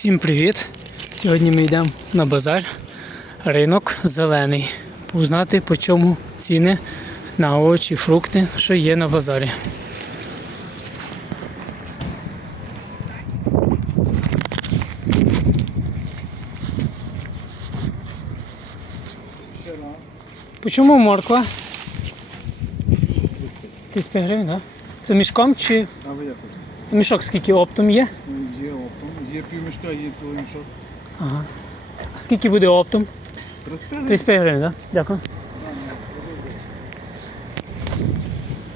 Всім привіт! Сьогодні ми йдемо на базар. Ринок зелений. Узнати по чому ціни на овочі, фрукти, що є на базарі. По чому морква? 35 гривень, так? Це мішком чи мішок скільки оптом є? Є півмішка, є цілий мішок. А скільки буде оптом? 35 35 гривень, так? Дякую.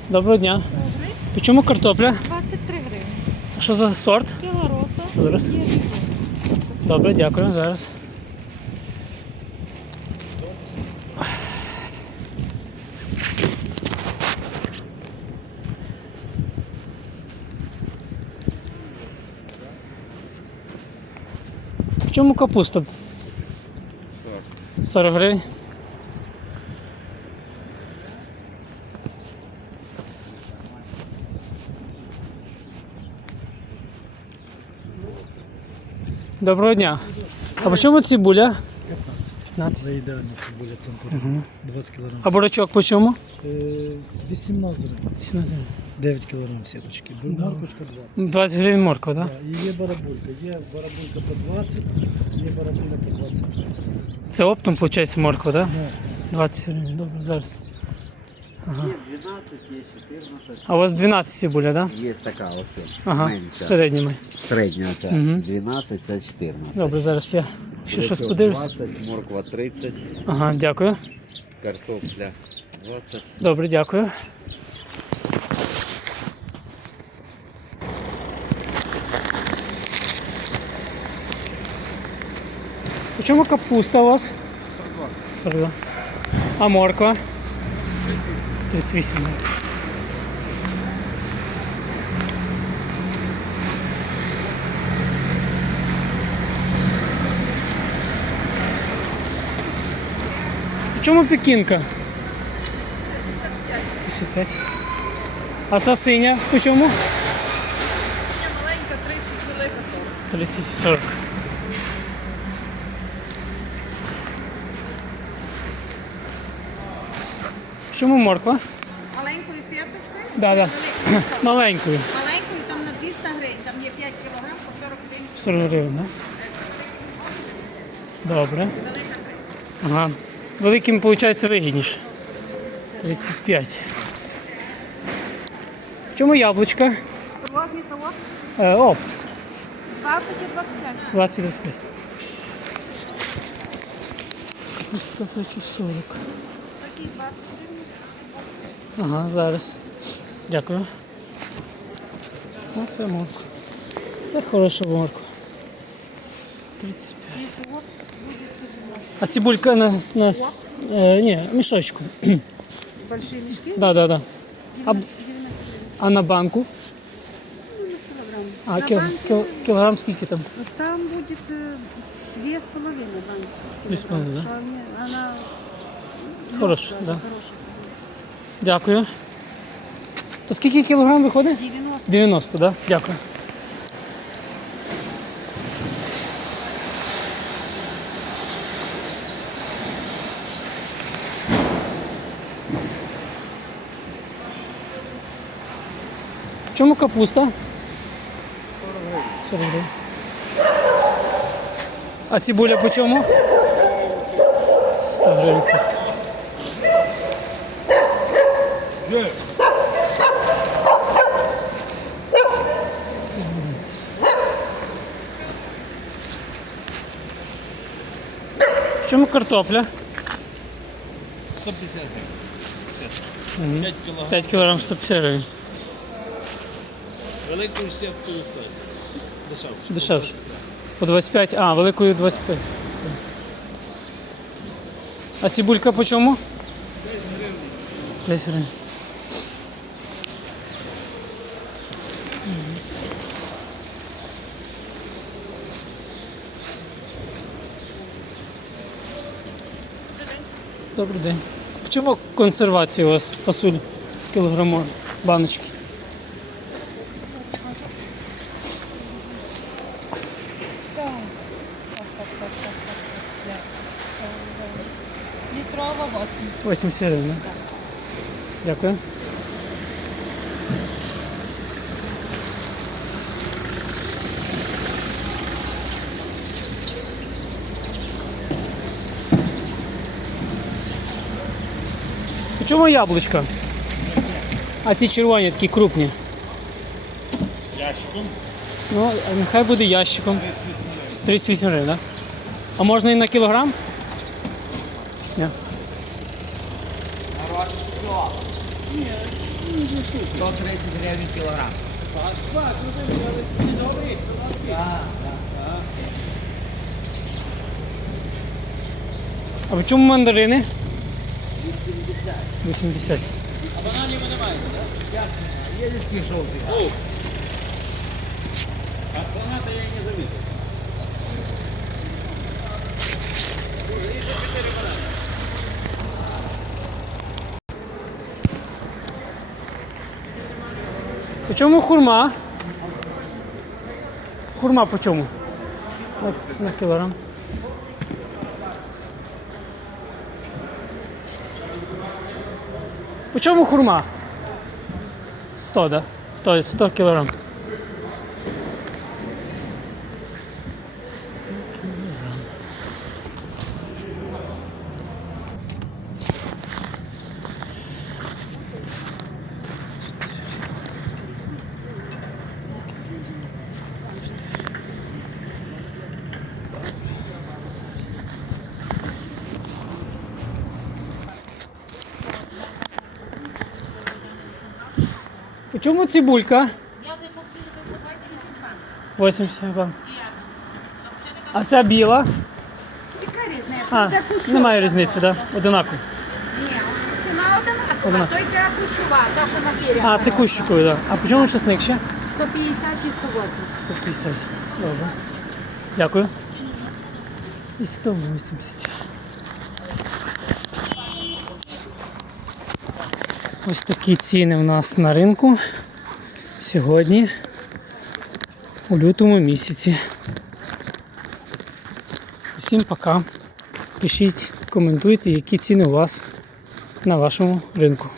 Доброго дня. По чому картопля? 23 гривні. А Що за сорт? Білороса. Зараз. Є Добре, дякую. Зараз. Чому капуста? 40 гривень. Доброго дня. А по чому цибуля? 15. Це ідеальна цибуля центр. 20 кг. А бурачок по чому? 18 гривень. 18 гривень. 9 кг сіточки. Моркочка 20. 20 гривень морква, так? Да. І є барабулька. Є барабулька по 20, є барабуля по 20. Це оптом, виходить, морква, так? Ну, 20 гривень, добре, зараз. Ага. 12, є 14. А у вас 12 цибуля, так? Є така ось. Ага, з середніми. Середня ця. Мгм. 12, це 14. Добре, зараз я ще щось Бурячок подивлюсь. 20, морква 30, Ага, дякую. картопля 20. Добре, дякую. Чому капуста у вас? 42. 42. А морква? 38. 38. По чому пекінка? 55. А ця синя по чому? маленька 30, велика 40. 30 40. Чому морква? Маленькою феточкою? Да, да. Маленькою. Маленькою там на 200 гривень, там є 5 кг по 40 гривень. 40 гривень, да? Добре. Ага. Великим, виходить, вигідніше. 35. В чому яблучка? Власниця от Е, опт. 20 і 25. 20 25. Капустка хочу 40. Такі 20 гривень. Ага, зараз. Дякую. Оце морква. Це хороша морква. 35. Якщо от, буде 30 гривень. А цибулька на, на с- е, ні, мішочку. Больші мішки Да, да, да. 90, 90 гривень. А на банку? Ну, кілограм. А На кіл, банки, кіл, кілограм скільки там? ну, Там будет э, две с половиной банки. Две с половиной, да? Она Хороша, да. хорошая. Дякую. То скільки кілограм виходить? 90. 90, так? Да? Дякую. В чому капуста? 40 гривень. А цибуля по чому? 100 гривень. В чому картопля? 150 гривень. 5 кг. 5 кг 150 гривень. Великою сіткою це. Дешевше. Дешевше. По 25, а, великою 25. А цибулька по чому? 10 гривень. 10 гривень. Добрий день. Чому консервація у вас фасоль кілограмова баночки? Літрова 80. 80 гривень. Дякую. По чому яблучка? А ці червоні такі крупні. Ящиком. Ну, нехай буде ящиком. 38 гривень, так? Да? А можна і на кілограм? Ні. 130 гривень кілограм. А по чому мандарини? 80. Є такий жовтий. А слона-то я і не замітив. По чому хурма? Хурма по чому? На, на кілограм. По чому хурма? 100, да? 100, 100 кілограм. 100 кілограм. Чому цибулька? 80 грам. А ця біла? Яка різниця? А, Це немає різниці, так? Да? Одинаково. Ні, ціна одинакова, той та кушова, це що на пір'я. А, це кущиковий, так. Да. А по чому чесник ще? 150 і 180. 150. Добре. Дякую. І 180. Ось такі ціни у нас на ринку сьогодні у лютому місяці. Всім пока. Пишіть, коментуйте, які ціни у вас на вашому ринку.